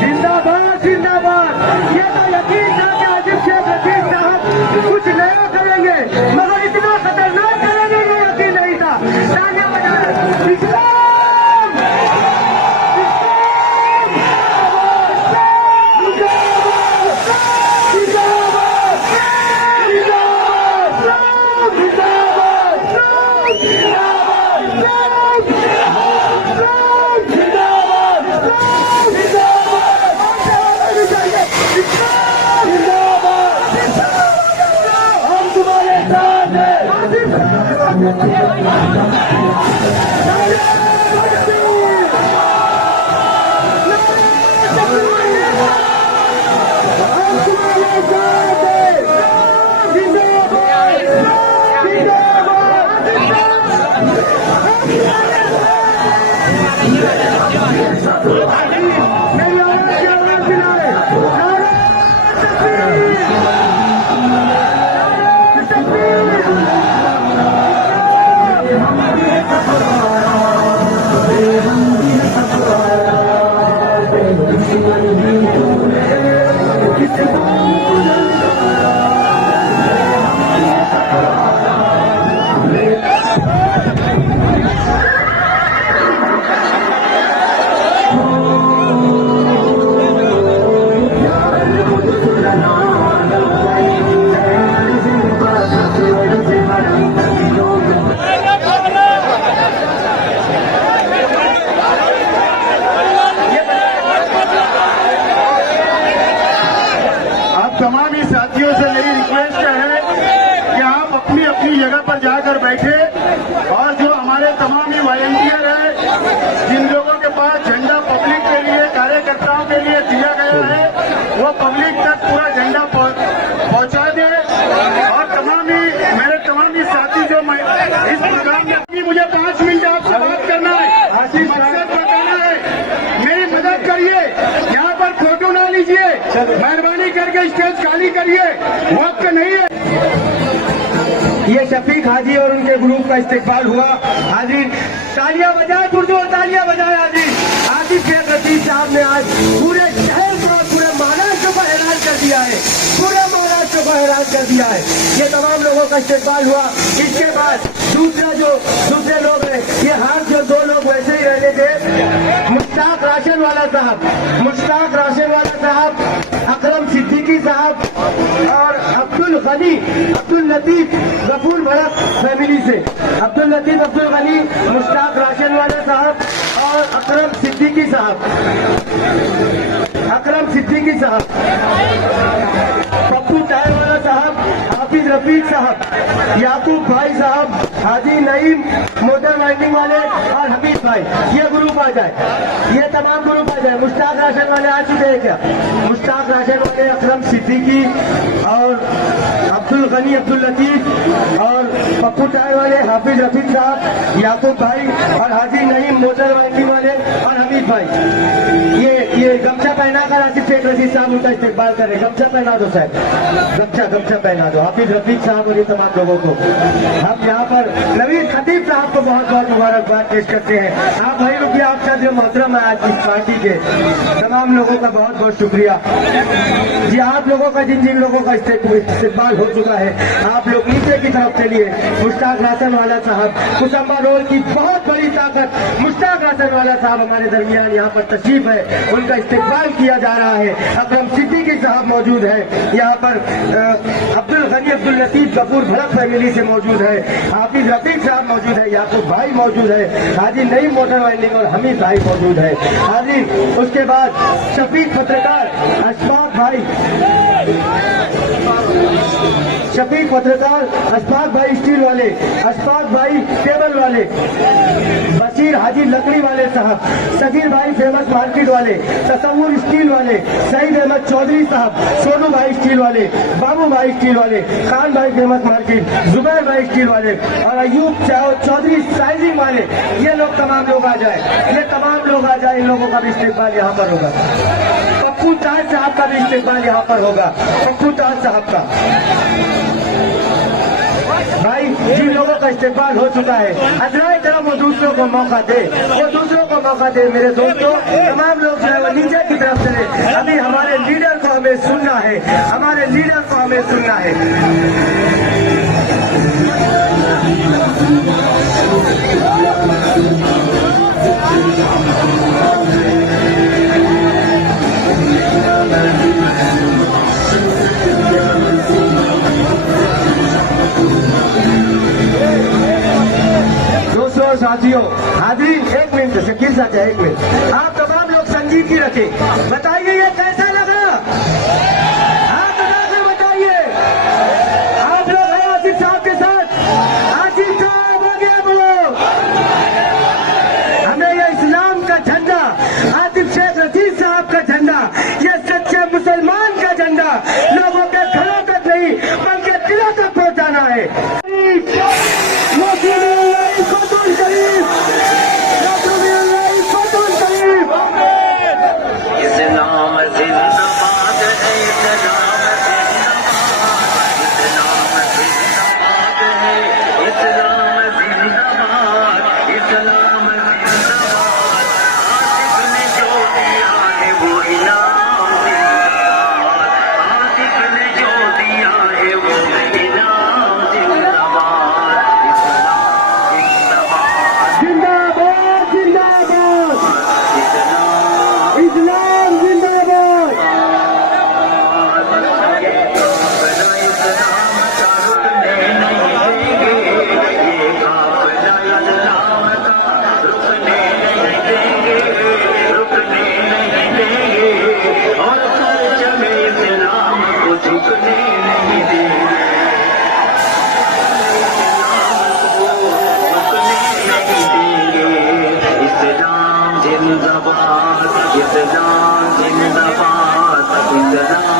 जिंदाबाद जिंदाबाद। ये तो यकीन था कि आजिब शेख रशीद साहब कुछ नया करेंगे, मगर इतना खतरनाक करेंगे ये यकीन नहीं था। तालियां बजाएं। इस्लाम तमाम ही साथियों से मेरी रिक्वेस्ट है कि आप अपनी अपनी जगह पर जाकर बैठे और जो हमारे तमाम ही वॉलंटियर हैं, जिन लोगों के पास झंडा पब्लिक के लिए, कार्यकर्ताओं के लिए दिया गया है, वो पब्लिक तक पूरा झंडा पहुंचा दे। और मेरे तमाम ही साथी जो इस प्रोग्राम में, मुझे 5 मिनट आपसे बात करना है, मकसद बताना है, मेरी मदद करिए। यहाँ पर फोटो ना लीजिए, मेहरबानी करके स्टेज खाली करिए, वक्त नहीं है। ये शफीक हाजी और उनके ग्रुप का इस्तेकबाल हुआ। हाजिर तालियां बजाए, जोरदार तालियां बजाए। आजिब शेख रशीद साहब ने आज पूरे शहर को, पूरे महाराष्ट्र को हैरान कर दिया है, पूरे महाराष्ट्र को हैरान कर दिया है। ये तमाम लोगों का इस्तेकबाल हुआ। इसके बाद दूसरे लोग हैं, ये हाथ जो 2 लोग वैसे ही रहने थे, मुश्ताक राशन वाला साहब, अकरम सिद्दीकी साहब और अब्दुल गनी, अब्दुल लतीफ गफूर भड़क फैमिली से, अब्दुल लतीफ, अब्दुल गनी, मुश्ताक राशन वाला साहब और अकरम सिद्दीकी साहब, पप्पू टायर वाला साहब, हाफिज रफीक साहब, याकूब भाई साहब, हाजी नईम, मोटर वाइंडिंग वाले और हमीद भाई, ये ग्रुप आ जाए, ये तमाम ग्रुप आ जाए। मुश्ताक राशन वाले आ चुके हैं क्या? मुश्ताक राशन वाले अकरम सिद्दीकी और अब्दुल गनी, अब्दुल लतीफ और पप्पू चाय वाले, हाफिज रफीक साहब, याकूब भाई और हाजी नईम मोटर वाइकिंग वाले और हमीद भाई। ये गमछा पहना कर आसिफ शेख रशीद साहब उनका इस्तेकबाल कर रहे हैं। गमछा पहना दो साहब, गमछा पहना दो हाफिज रफीक साहब और ये तमाम लोगों को। हम यहाँ पर नवीन खतीब साहब को बहुत बहुत मुबारकबाद पेश करते हैं। आप भाई रुकिए, आपका जो मोहतरम है आज इस पार्टी के तमाम लोगों का बहुत बहुत शुक्रिया जी। आप लोगों का जिन लोगों का इस्तेकबाल हो चुका है, आप लोग नीचे की तरफ चलिए। मुश्ताक रासन वाला साहब, कुसम्बा रोड की बहुत बड़ी ताकत मुश्ताक रासन वाला साहब हमारे दरमियान यहाँ पर तशरीफ है, उनका इस्तेकबाल किया जा रहा है। अकरम सिद्दीकी साहब मौजूद है यहाँ पर, अब्दुल गनी अब्दुल लतीफ गफूर भड़क फैमिली से मौजूद है, हाफिज रफीक साहब मौजूद है, याकूब भाई मौजूद है, हाजी नईम मोटर वाइंडिंग और हमीद भाई मौजूद है हाजी। उसके बाद शफीक पत्रकार अशफाक भाई, शफीक पत्रकार अशफाक भाई स्टील वाले, अशफाक भाई केबल वाले, बशीर हाजी लकड़ी वाले साहब, सगीर भाई फेमस मार्केट वाले, तसव्वुर स्टील वाले, सईद अहमद चौधरी साहब, सोनू भाई स्टील वाले, बाबू भाई स्टील वाले, खान भाई फेमस मार्केट, जुबैर भाई स्टील वाले और अयूब चौधरी साइजिंग वाले। ये लोग तमाम लोग आ जाए, ये तमाम लोग आ जाए। इन लोगों का भी इस्तेकबाल यहाँ पर होगा। पप्पू ताज साहब का भी इस्तेकबाल यहाँ पर होगा, पप्पू ताज साहब का। भाई जिन लोगों का इस्तेकबाल हो चुका है, अजराए तरह वो दूसरों को मौका दे, वो दूसरों को मौका दे। मेरे दोस्तों, तमाम लोग जो है वो नीचे की तरफ चले। अभी हमारे लीडर को हमें सुनना है, हमारे लीडर को हमें सुनना है। दोस्तों साथियों, हाजिरीन एक मिनट, शकील साहब एक मिनट, आप तमाम लोग संजीदगी रखें। बताइए ये कैसा लगा, आप बताकर बताइए। आप लोग हैं आसिफ साहब के साथ, आसिफ साहब आगे बोलो। हमें ये इस्लाम का झंडा, आसिफ शेख रशीद साहब का झंडा, ये सच्चे मुसलमान का झंडा लोगों के घरों तक नहीं बल्कि दिलों तक पहुंचाना है। जिंदाबाद, इस्लाम जिंदाबाद, इस्लाम